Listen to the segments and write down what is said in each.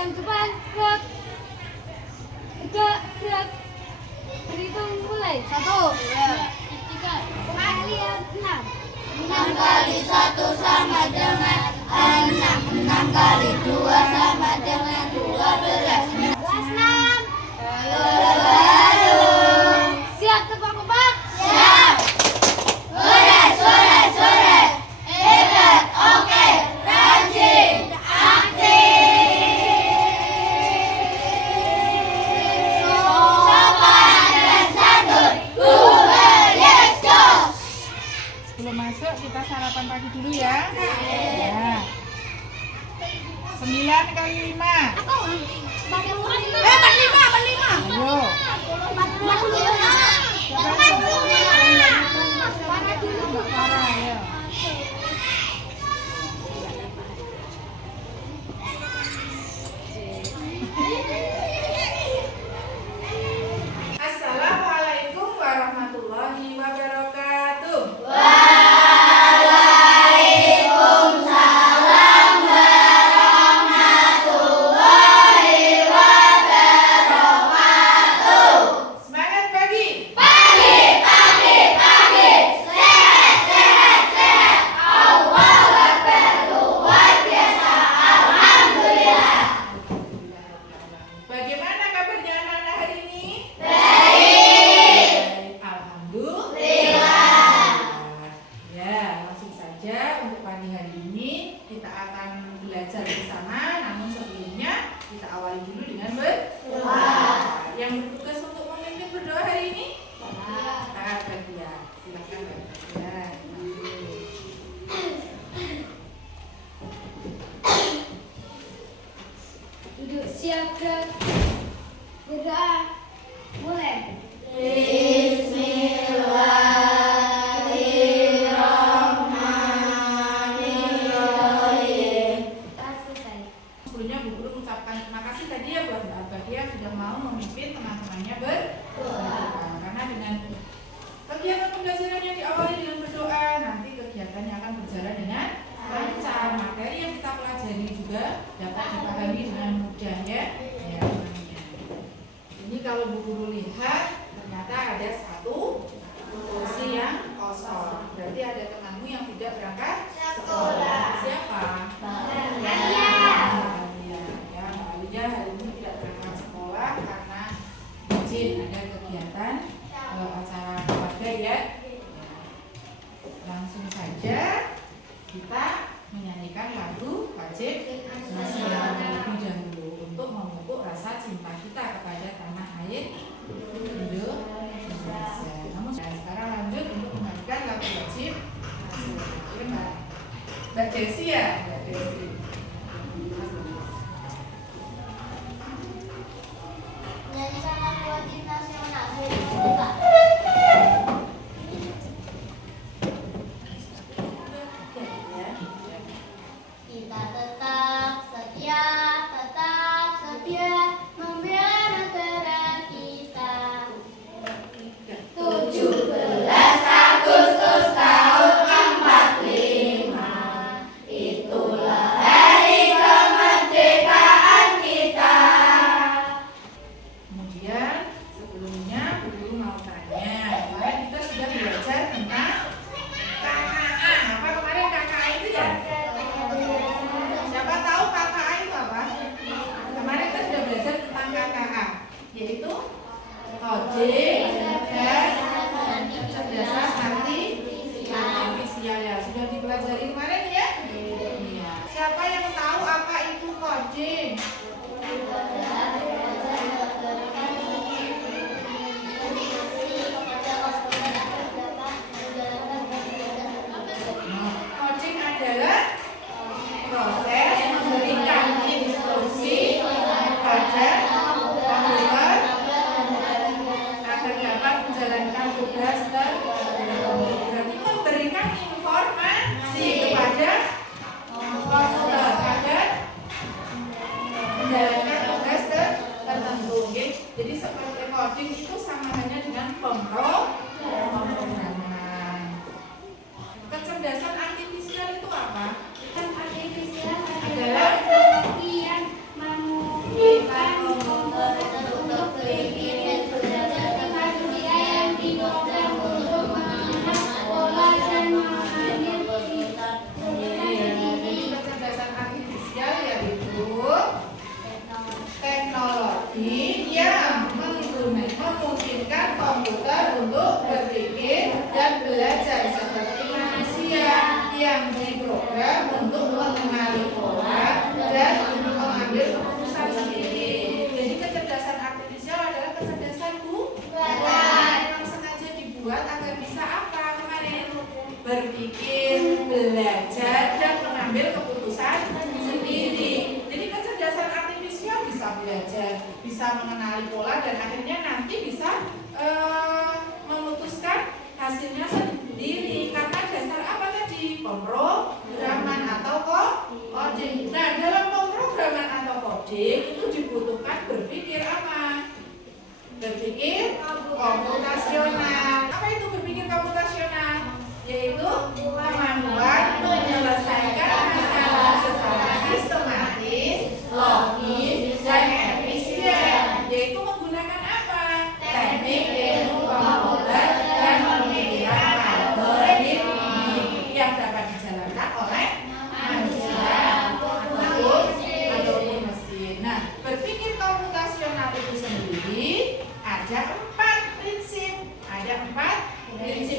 yang depan gerak, gerak, berhitung mulai 1, 2, 3, kalian 6. 6 kali 1 sama dengan 6. 6 kali 2 sama dengan 12. Kelas 6. Halo. Siap tebak-tebak? Siap. Sore. Hebat. Oke. Rajin. Aktif. Sopan dan santun. Let's go. Sebelum masuk kita sarapan pagi dulu ya. Ya. 9 kali 5. Pakai 45. Ayo. Parah ya. Assalamualaikum warahmatullahi wabarakatuh. Semangat pagi. Bagaimana kabarnya anak-anak hari ini? Baik. Alhamdulillah. Ya, langsung saja untuk pagi hari ini kita akan belajar bersama. Namun sebelumnya kita awali dulu dengan berdoa. Yang bertugas untuk memimpin berdoa hari ini? Kak Bagia. Silakan Kak Bagia. Duduk siap gerak. Berdoa. Mulai. Kelas selesai. Sebelumnya Bu Guru mengucapkan terima kasih tadi ya buat Mbak Bagia yang sudah mau memimpin teman-temannya berdoa. Karena dengan kegiatan pembelajaran yang diawali dengan berdoa, nanti kegiatannya akan berjalan dengan lancar. Materi yang kita pelajari juga dapat dipahami dengan mudah ya. Ya, teman-teman. Ini kalau Bu Guru lihat ternyata ada satu kursi yang kosong. Berarti ada temanmu yang tidak berangkat sekolah. Siapa? Ya, Mbak Alia hari ini tidak berangkat sekolah karena izin ada kegiatan acara keluarga ya. Langsung saja kita menyanyikan lagu wajib nasional terlebih dahulu untuk memupuk rasa cinta kita kepada tanah air Indonesia. Namun sekarang lanjut untuk menyanyikan lagu wajib nasional. Mbak Desi ya, Mbak Desi. Nyanyikan lagu wajib nasional. Coba. Kita tetap setia membela negara kita. 17 Agustus tahun 45, itulah hari kemerdekaan kita. Kemudian sebelumnya Bu Guru mau tanya, kemarin kita sudah belajar tentang KKA. Apa kemarin KKA itu ya? Siapa tahu KKA itu apa? Kemarin kita sudah belajar tentang KKA, yaitu Kode dan Kecerdasan Artifisial ya. Sudah dipelajari kemarin ya? Iya. Siapa yang tahu apa itu coding? Coding adalah proses memberikan instruksi pada komputer agar dapat menjalankan tugas tertentu. Berarti memberikan informasi kepada yang diprogram untuk mengenali pola dan mengambil keputusan sendiri. Jadi kecerdasan artifisial adalah kecerdasan buatan. Memang sengaja dibuat agar bisa apa kemarin? Berpikir, belajar, dan mengambil keputusan sendiri. Jadi kecerdasan artifisial bisa belajar, bisa mengenali pola, dan akhirnya nanti bisa memutuskan hasilnya sendiri. Karena dasar apa tadi? Pemrograman atau coding. Nah, dalam pemrograman atau coding itu dibutuhkan berpikir apa? Berpikir komputasional. Apa itu berpikir komputasional? Yaitu kemampuan menyelesaikan masalah secara sistematis, logis, dan efisien. Yaitu menggunakan apa? Teknik ilmu komputer dan pemikiran algoritmik yang dapat dijalankan oleh manusia ataupun mesin. Nah, berpikir komputasional itu sendiri ada 4 prinsip.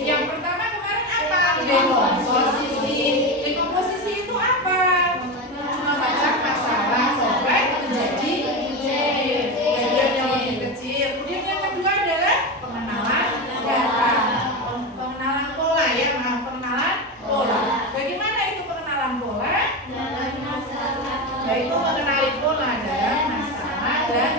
Yang pertama kemarin apa? Dekomposisi. Dekomposisi itu apa? Memecah masalah kompleks menjadi bagian yang lebih kecil. Kemudian yang kedua adalah pengenalan data, pengenalan pola ya, pengenalan pola. Bagaimana itu pengenalan pola? Yaitu mengenali pola dalam masalah dan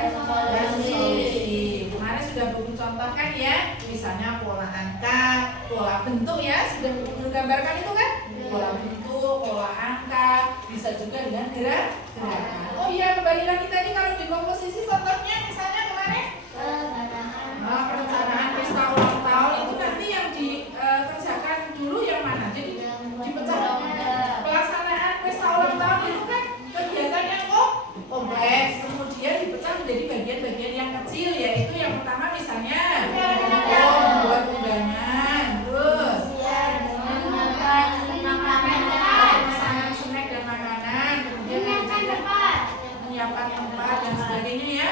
solusi. Kemarin sudah Bumi contohkan ya, misalnya pola angka, pola bentuk ya, sudah Bumi gambarkan itu kan? Pola bentuk, pola angka, bisa juga dengan gerakan. Oh iya, kembali lagi tadi kalau di komposisi contohnya misalnya kemarin perencanaan pesta ulang tahun itu nanti yang dikerjakan dulu yang mana? Jadi dipecah pelaksanaan pesta ulang tahun itu kan kegiatan yang kompleks, kemudian dipecah menjadi bagian-bagian yang kecil, yaitu yang pertama misalnya membuat undangan, terus pesanan snack dan makanan, kemudian menyiapkan tempat dan sebagainya ya.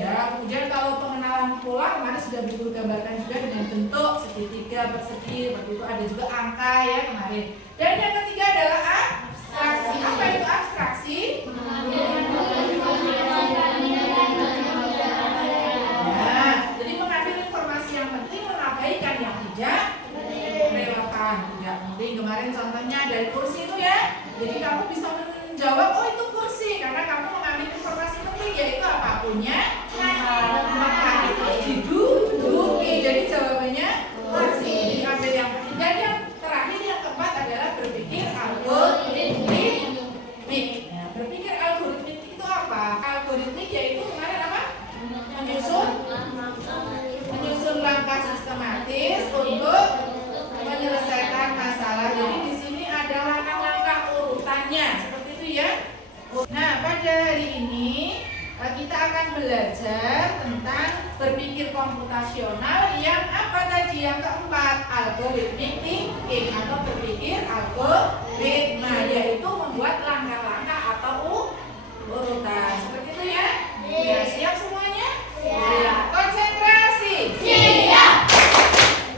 Ya, kemudian kalau pengenalan pola kemarin sudah digambarkan juga dengan bentuk segitiga, persegi, seperti itu. Ada juga angka ya kemarin. Dan yang ketiga adalah abstraksi. Apa itu abstraksi? Nah, jadi mengambil informasi yang penting, mengabaikan yang tidak relevan, tidak penting. Kemarin contohnya dari kursi itu ya. Jadi kamu bisa menjawab, oh itu kursi, karena kamu mengambil informasi penting, yaitu apapunnya makan itu diduduki. Jadi jawabannya kursi. Diambil yang ketiga. Yang terakhir, yang keempat adalah berpikir algoritmik. Nah, berpikir algoritmik itu apa? Algoritmik yaitu kemarin apa? Menyusun langkah sistematis untuk menyelesaikan masalah. Jadi di sini ada langkah-langkah urutannya, seperti itu ya. Nah, pada hari ini kita akan belajar tentang berpikir komputasional yang apa tadi? Yang keempat, algorithmic thinking atau berpikir algoritma, yaitu membuat langkah-langkah atau urutan. Seperti itu ya. Ya, siap semuanya? Ya. Konsentrasi. Siap.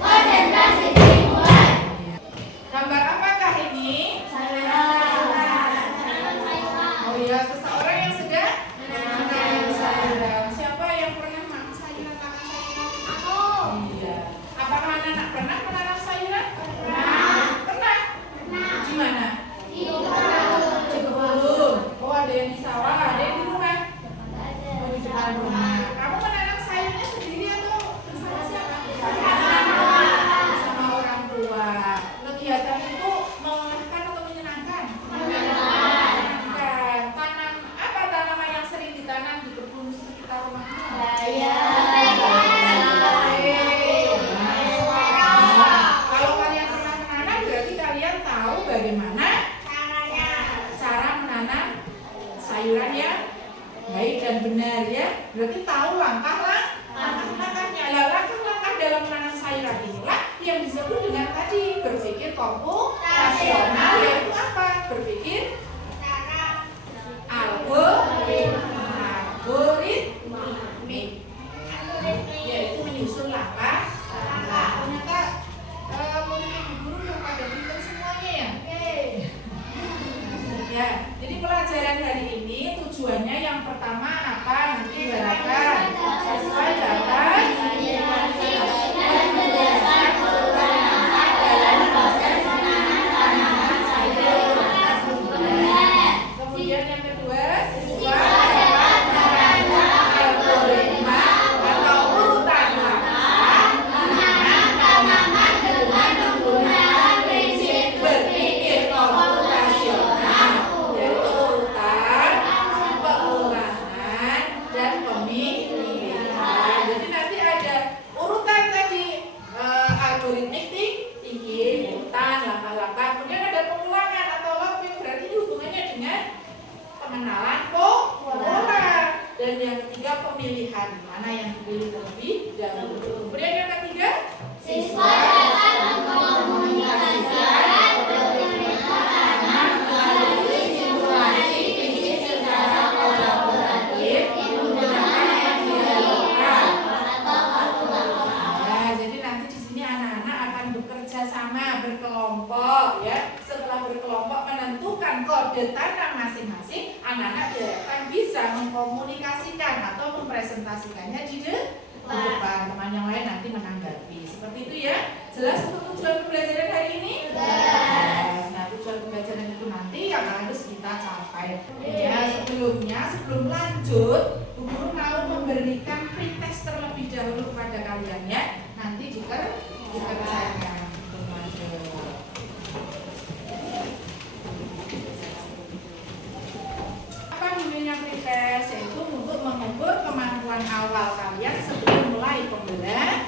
Konsentrasi dimulai. Gambar apakah ini? Oh ya, seseorang yang sedang menanam sayuran. Siapa yang pernah makan sayuran? Tangan sayuran? Aku. Iya. Apakah anak-anak pernah menanam sayuran? Pernah. Pernah? Di mana? Di rumah. Di kebun. Oh, ada yang di sawah, ada yang di rumah. Oh, di depan rumah. Kamu menanam sayurnya sendiri atau bersama siapa? Bersama orang tua. Kegiatan itu melelahkan atau menyenangkan? Menyenangkan. Tanam apa tanaman yang sering ditanam di kebun sekitar rumahmu? Kalau kalian pernah menanam, berarti kalian tahu bagaimana cara menanam sayuran yang baik dan benar ya. Berarti tahu langkah-langkahnya. Langkah-langkah dalam menanam sayuran inilah yang disebut dengan tadi berpikir komputasional, yaitu apa? Berpikir algoritmik, yaitu menyusun langkah. Ternyata murid ibu guru udah pada pintar semuanya ya. berdasarkan kode tanam masing-masing, anak-anak akan bisa mengkomunikasikan atau mempresentasikannya di depan. Teman yang lain nanti menanggapi. Seperti itu ya. Jelas untuk tujuan pembelajaran hari ini? Jelas. Nah, tujuan pembelajaran itu nanti yang harus kita capai. Ya, sebelum lanjut, Bu Guru mau memberikan pretest terlebih dahulu kepada kalian ya. Nanti juga dikerjakan. Apa gunanya pretest? Yaitu untuk mengukur kemampuan awal kalian sebelum mulai pembelajaran.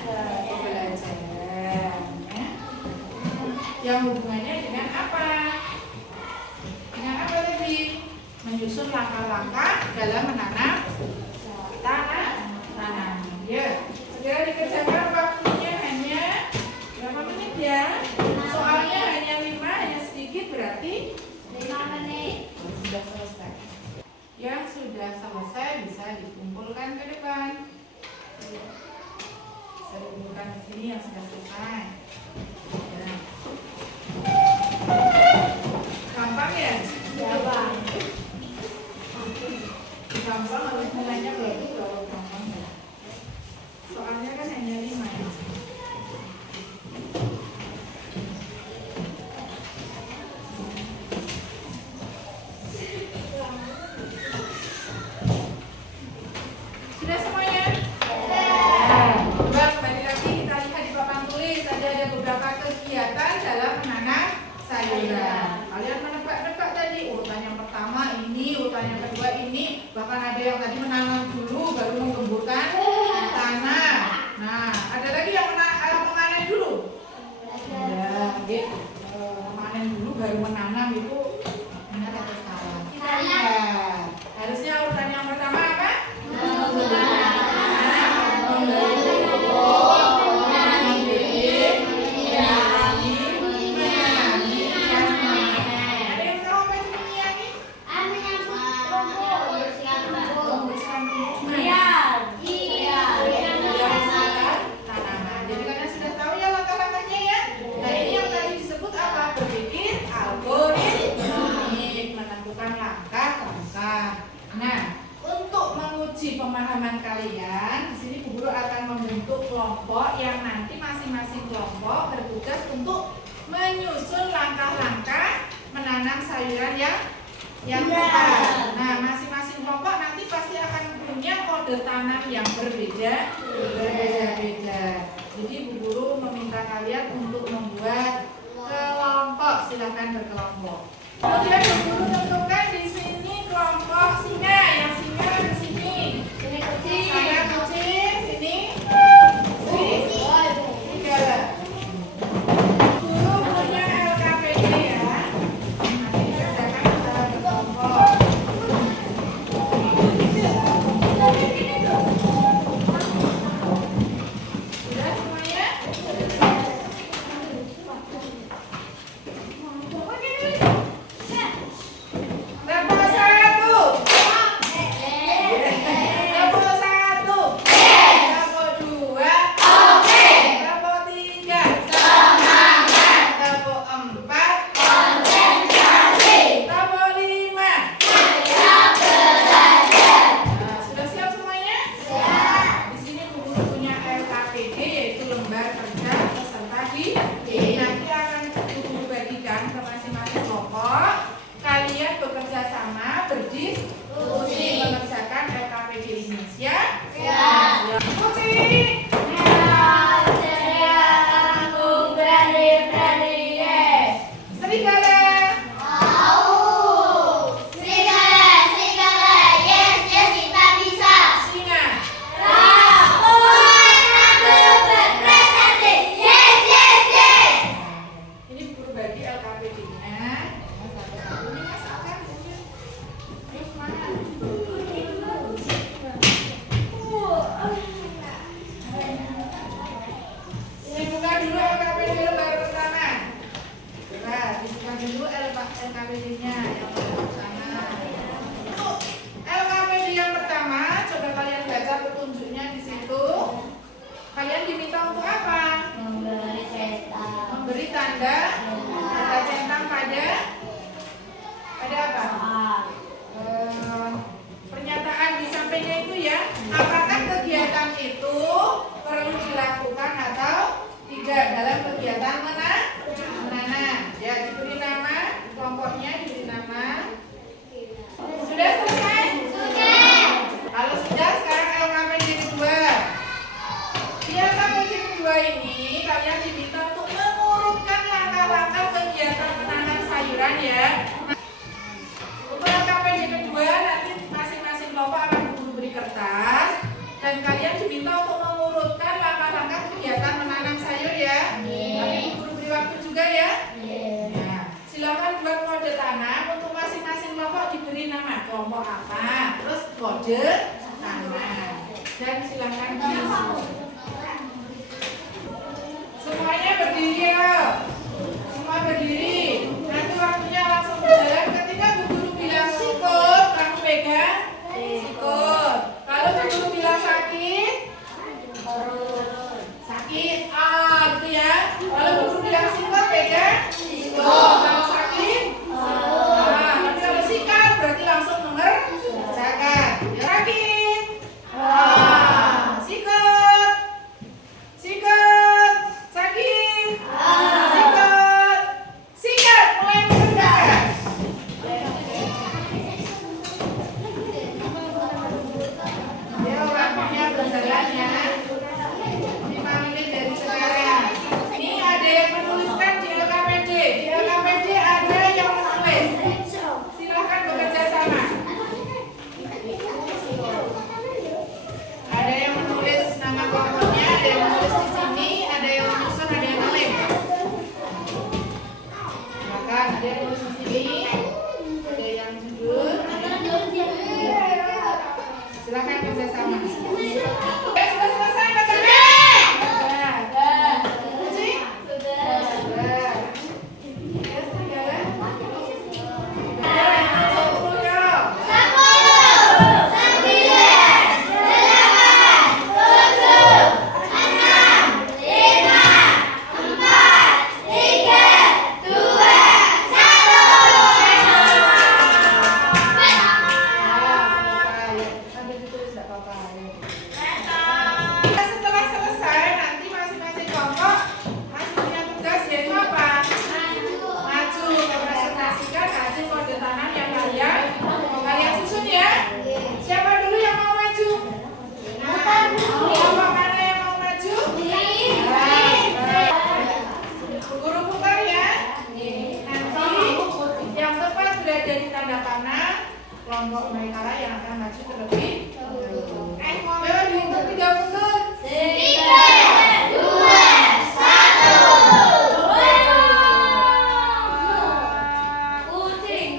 Yang hubungannya dengan apa? Dengan apa tadi? Menyusun langkah-langkah dalam menanam tanaman. Ya, segera dikerjakan, waktunya hanya berapa menit ya? Soalnya hanya 5, hanya sedikit berarti 5 menit. sudah selesai. Yang sudah selesai bisa dikumpulkan ke depan. Saya kumpulkan di sini yang sudah selesai. Ya. Gampang ya? Gampang. Gampang harus nilainya bagus kalau gampang ya. Soalnya kan hanya 5 ya. Sudah semuanya? Coba kembali lagi kita lihat di papan tulis. Tadi ada beberapa kegiatan dalam menanam sayuran. Kalian menebak-nebak tadi urutan yang pertama ini, urutan yang kedua ini, bahkan ada yang tadi menanam dulu baru menggemburkan tanah. Nah, ada lagi yang memanen dulu. Ya, gitu. Memanen dulu baru menanam itu benar atau salah? Ya. Harusnya urutan yang pertama apa? Pemahaman kalian, di sini Bu Guru akan membentuk kelompok yang nanti masing-masing kelompok bertugas untuk menyusun langkah-langkah menanam sayuran yang tepat. Nah, masing-masing kelompok nanti pasti akan punya kode tanam yang berbeda-beda. Jadi Bu Guru meminta kalian untuk membuat kelompok. Silakan berkelompok. Kemudian Bu Guru tentukan di sini kelompok singa. Yang singa di sini. Saya kucing, sini serigala. Guru punya LKPD ya. Nanti kerjakan secara berkelompok. Sudah semuanya? LKPD-nya yang pertama. Untuk LKPD yang pertama, coba kalian baca petunjuknya di situ. Kalian diminta untuk apa? Memberi tanda centang pada pelajaran ya. Untuk LKPD kedua nanti masing-masing kelompok akan guru beri kertas dan kalian diminta untuk mengurutkan langkah-langkah kegiatan menanam sayur ya. Tapi guru beri waktu juga ya. Nah, silakan buat kode tanam untuk masing-masing kelompok diberi nama kelompok apa, terus kode tanam dan silakan diisi. Semuanya berdiri ya. Semua berdiri. Nanti waktunya langsung berjalan. Ketika Bu Guru bilang sikut, kamu pegang sikut. Kalau Bu Guru bilang sakit, sakit. Gitu ya. Kalau Bu Guru bilang sikut, pegang sikut. Kalau sakit, tapi kalau sikat berarti langsung mengerjakan. Sakit. Sikut. Sikut. Sakit. Sikat. Sikat. Mulai mengerjakan. Ya, waktunya berjalan ya. 5 menit dari sekarang. Ini ada yang menuliskan di LKPD. Di LKPD ada yang menulis. Silakan bekerja sama. Ada yang menulis nama kelompoknya, ada yang menulis di sini, ada yang menyusun, ada yang ngelem. Silakan, ada yang menulis di sini, ada yang judul. Silakan kerja sama. Sudah selesai bacanya? Sudah. Kucing? Sudah. Ya, segala. Ya, yang 10 ya. 10. Setelah selesai, nanti masing-masing kelompok masih punya tugas yaitu apa? Maju mempresentasikan hasil kode tanam yang kalian susun ya. Siapa dulu yang mau maju? Kelompok mana yang mau maju? Guru putar ya. Nanti yang tepat berada di tanda panah kelompok mereka lah yang akan maju terlebih dahulu. Ayo dihitung 3 mundur. 3, 2, 1. Kucing.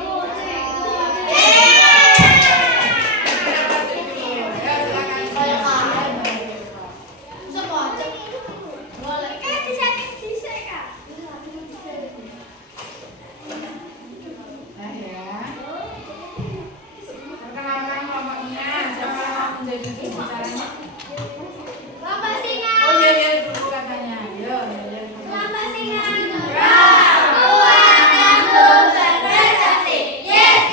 Nah ya. Perkenalkan kelompoknya. Siapa yang mau menjadi jurubicaranya? Lomba singa. Oh iya dulu katanya. Yo. Lomba singa. Berprestasi. Yes.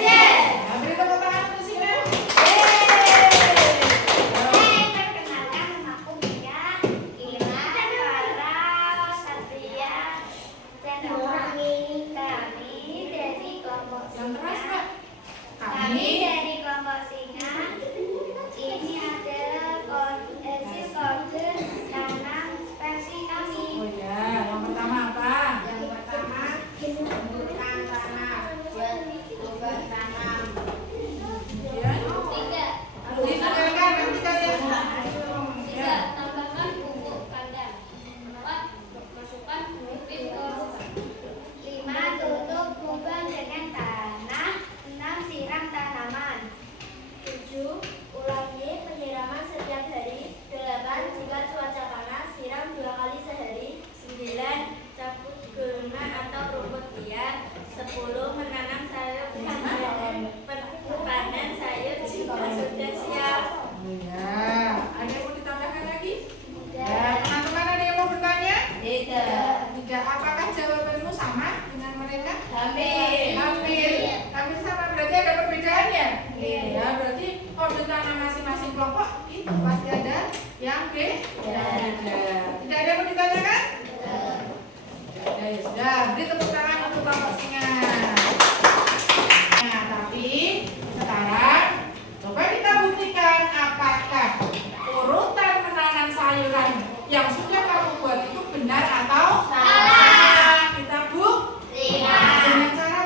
Nah, beri tepuk tangan untuk Sina. Perkenalkan namaku Mia, Ira, Farah, Satria, dan kami dari kelompok Yang keras, singa. Pak. Kami dari kelompok singa. Ini adalah hasil kode tanam versi kami. Oh iya, yang pertama apa? Yang pertama, pembukaan tanah. Obat tanam. Ya. 3. Didengarkan nanti kalian. Ya. Tambahkan pupuk kandang. 4. Masukkan bibit ke 5. Tutup lubang dengan tanah. 6. Siram tanaman. 7. Ulangi penyiraman setiap hari. 8. Jika cuaca panas, siram 2 kali sehari. 9. Cabut gulma atau rumput liar. 10. Menanam sayur panen sayur jika sudah siap. Oh iya. Ada yang mau ditambahkan lagi? Ya, Dan teman-teman ada yang mau bertanya? tidak. Tidak. Apakah jawabanmu sama dengan mereka? Hampir. Hampir sama. Berarti ada perbedaannya? Ya, berarti kode tanam masing-masing kelompok itu pasti ada yang beda. Tidak ada yang mau ditanyakan? Ya, ya sudah. Beri tepuk tangan untuk kelompok singa. Nah, tapi sekarang coba kita buktikan apakah urutan menanam sayuran yang sudah kamu buat itu benar atau salah. Kita buktikan dengan cara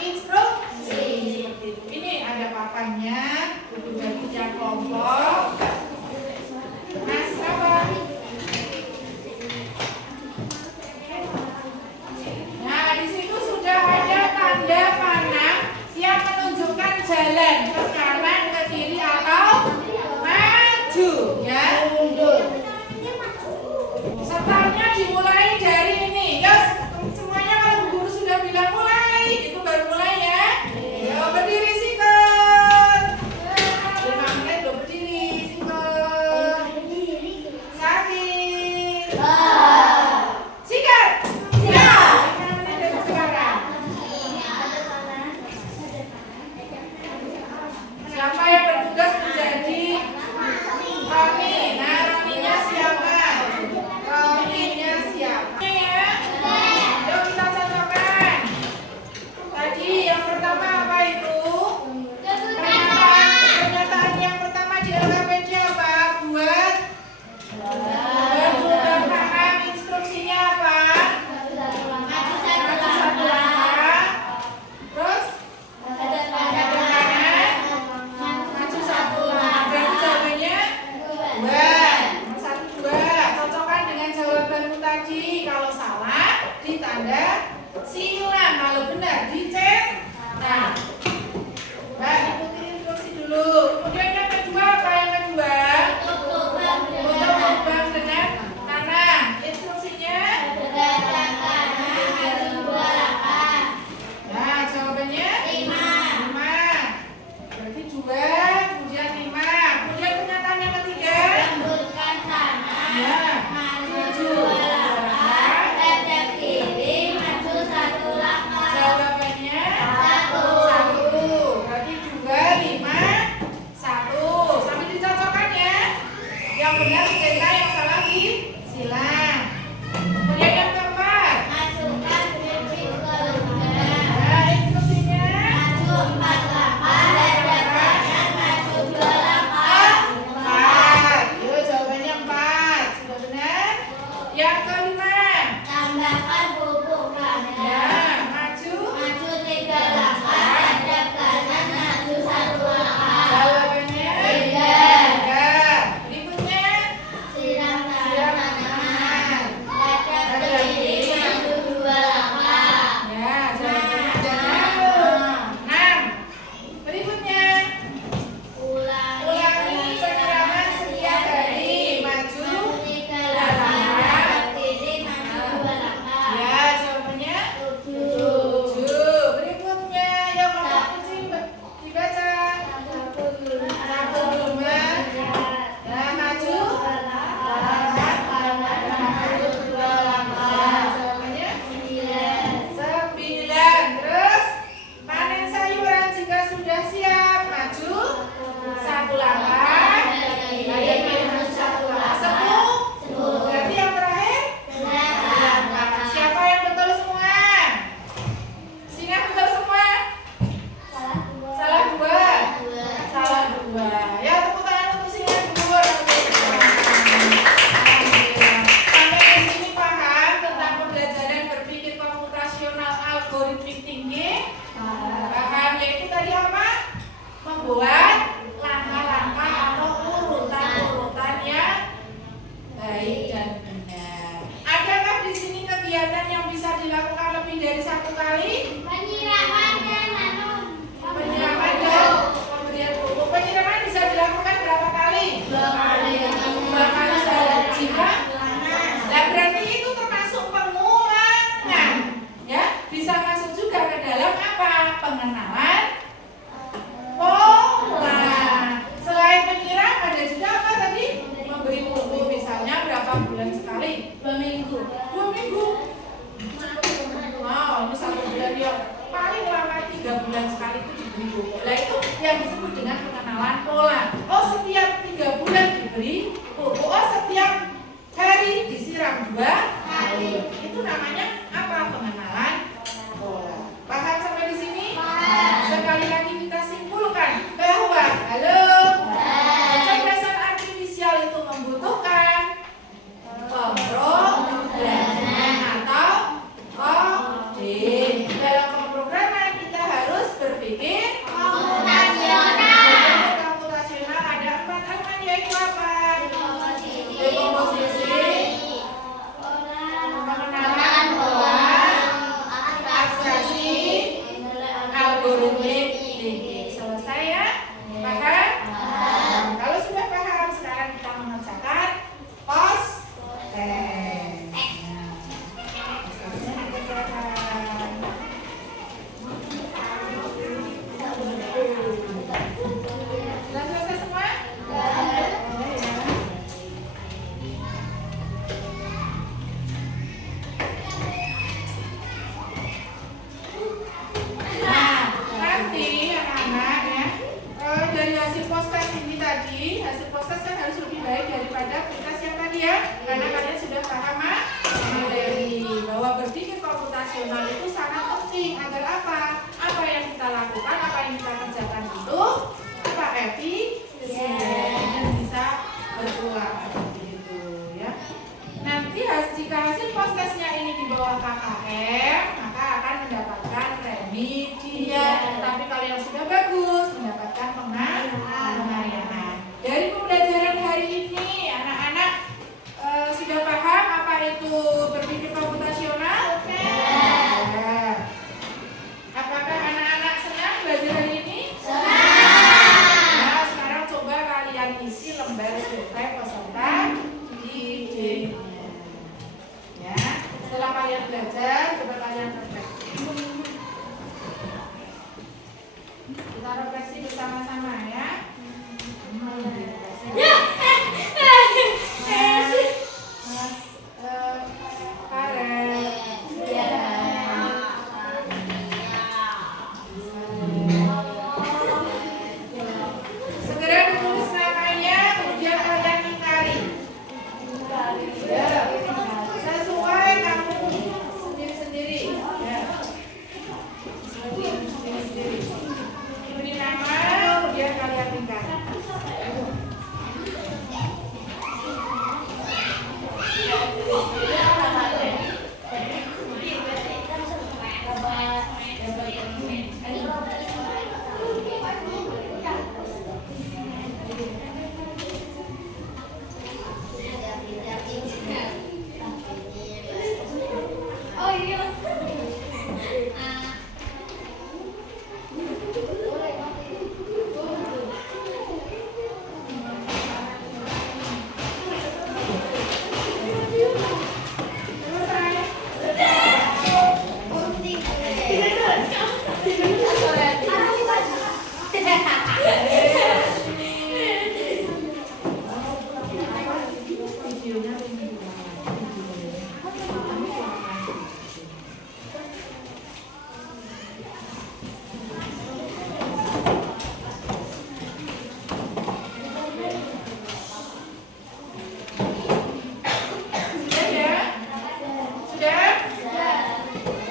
instruksi. Seperti itu. Ini ada papannya, bagi tiap kelompok. Mas apa? Nah, di situ sudah ada tanda panah yang menunjukkan jalan ke kanan, ke kiri atau maju, ya. Startnya dimulai dari ini. Yos, semuanya kalau guru sudah bilang mulai, itu baru mulai ya. Yo, berdiri sikut. 5 menit udah berdiri sikut. Sakit. Sikat. Siap. 5 menit dari sekarang. Siapa yang bertugas menjadi Rami? Nah, Raminya siapa? Raminya siapa? Ya. Yuk kita cocokkan. Tadi yang pertama apa itu? Pernyataan yang pertama di LKPD apa? Buat paham instruksinya apa? Maju satu langkah. Terus ada kanan. Maju satu langkah. Berarti jawabannya 2. 1, 2. Cocokkan dengan jawabanmu tadi. Kalau salah ditanda silang, kalau benar dicetak. Mbak, ikuti instruksi dulu. Kemudian yang kedua apa? Yang kedua foto lubang dengan kanan. Instruksinya nah, jawabannya 5. Berarti 2, kemudian 5. Kemudian pernyataan yang ketiga ya, maju 2 langkah. Jawabannya 1. Berarti 2, 5, 1. Sampai dicocokkan ya. Yang benar dicetak, yang salah disilang. Kemudian yang keempat. Nah, instruksinya 4. Yuk, jawabannya 4. Sudah benar? Yang kelima. Tambahkan pupuk kanan. Ya, maju. Maju 3 langkah, hadap kanan, maju 1 langkah. Jawabannya 3. 3. Berikutnya Siram siram kanan. kanan. Hadap kiri, maju 2 langkah. Ya, jawabannya 6. Berikutnya ulangi penyiraman setiap hari. Maju 3 langkah, hadap kiri, maju 2 langkah. ya, jawabannya 7. 7. Berikutnya yang kelompok kecil dibaca. Satu rumah. Ya, maju. Jawabannya 9. Terus panen sayuran jika sudah siap. Maju 1 langkah. Ada kiri maju 1 langkah. 10. Berarti yang terakhir siapa yang betul semua? Sini yang betul semua? Salah 2. Salah 2. Ya, tepuk tangan untuk sini yang kedua. Alhamdulillah. Sampai di sini paham tentang pembelajaran berpikir komputasional algoritmik thinking? Paham, yaitu tadi apa? Membuat langkah-langkah atau urutan-urutan yang baik dan benar. Adakah di sini kegiatan yang bisa dilakukan lebih dari 1 kali? Penyiraman dan Penyiraman dan pemberian pupuk. Penyiraman bisa dilakukan berapa kali? 2 kali. 2 kali sehari. Jika nah, berarti itu termasuk pengulangan, ya, bisa masuk juga ke dalam apa? Pengenalan pola. Selain menyiram ada juga apa tadi? Memberi pupuk. Misalnya berapa bulan sekali? 2 minggu. 2 minggu. Wow, ini 1 bulan ya. Paling lama 3 bulan sekali itu diberi pupuk. Nah, itu yang disebut dengan pengenalan pola. Oh, setiap 3 bulan diberi pupuk. Oh, setiap hari disiram 2 kali. Itu namanya apa? Pengenalan pola. Paham sampai di sini? Sekali lagi kita simpulkan bahwa kecerdasan artifisial itu membutuhkan pemrograman atau coding. Dalam pemrograman kita Selesai ya? Paham? Kalau sudah paham, sekarang kita mengerjakan post-tense. Sekarang kita kerjakan. Sudah selesai semua? Nanti anak-anak ya, dari hasil post-test ini tadi, hasil post-test kan harus lebih baik daripada tes yang tadi ya, karena kalian sudah paham materi bahwa berpikir komputasional itu sangat penting agar apa? Apa yang kita lakukan, apa yang kita kerjakan itu apa efisien bisa berpeluang seperti itu ya. Nanti jika hasil post-testnya ini di bawah KKM, maka akan mendapatkan remedial. Tapi kalau yang sudah bagus mendapatkan penghargaan. Dari pembelajaran hari ini, anak-anak sudah paham apa itu berpikir komputasional? Ya. Apakah anak-anak senang belajar hari ini? Nah, sekarang coba kalian isi lembar survei peserta didik. Ya, setelah kalian belajar, coba kalian refleksi. Kita refleksi bersama-sama ya. Segera ditulis namanya, kemudian kalian ingkari. Ya, sesuai kamu sendiri-sendiri. Ya. Sendiri-sendiri. Beri nama, kemudian kalian ingkari. Oh iya.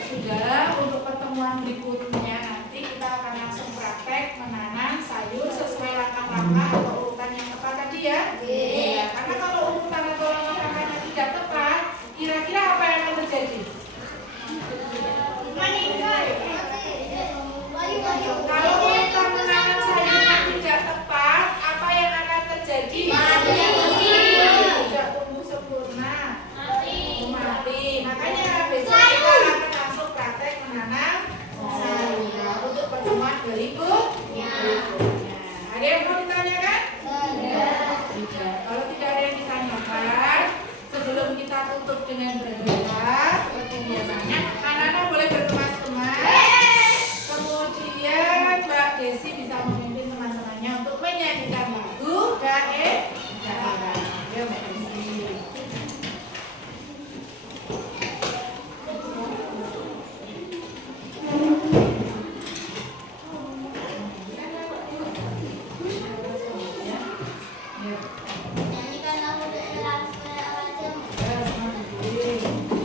Sudah, untuk pertemuan berikutnya nanti kita akan langsung praktek menanam sayur sesuai langkah-langkah atau urutan yang tepat tadi ya. Ya, karena kalau urutan atau langkah-langkahnya tidak tepat, kira-kira apa yang akan terjadi? Kalau urutan menanam sayurnya tidak tepat, apa yang akan terjadi? Tidak tumbuh sempurna. Mati. Makanya besok kita akan langsung praktek menanam sayur untuk pertemuan berikutnya. Ada yang mau ditanyakan? Tidak. Kalau tidak ada yang ditanyakan, sebelum kita tutup dengan berdoa seperti biasanya, anak-anak boleh berkemas-kemas. Kemudian Mbak Desi bisa memimpin teman-temannya untuk menyanyikan lagu daerah. Ya Mbak Desi. Nyanyikan lagu daerah supaya awal jam. Ya, semangat.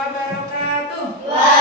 wabarakatuh.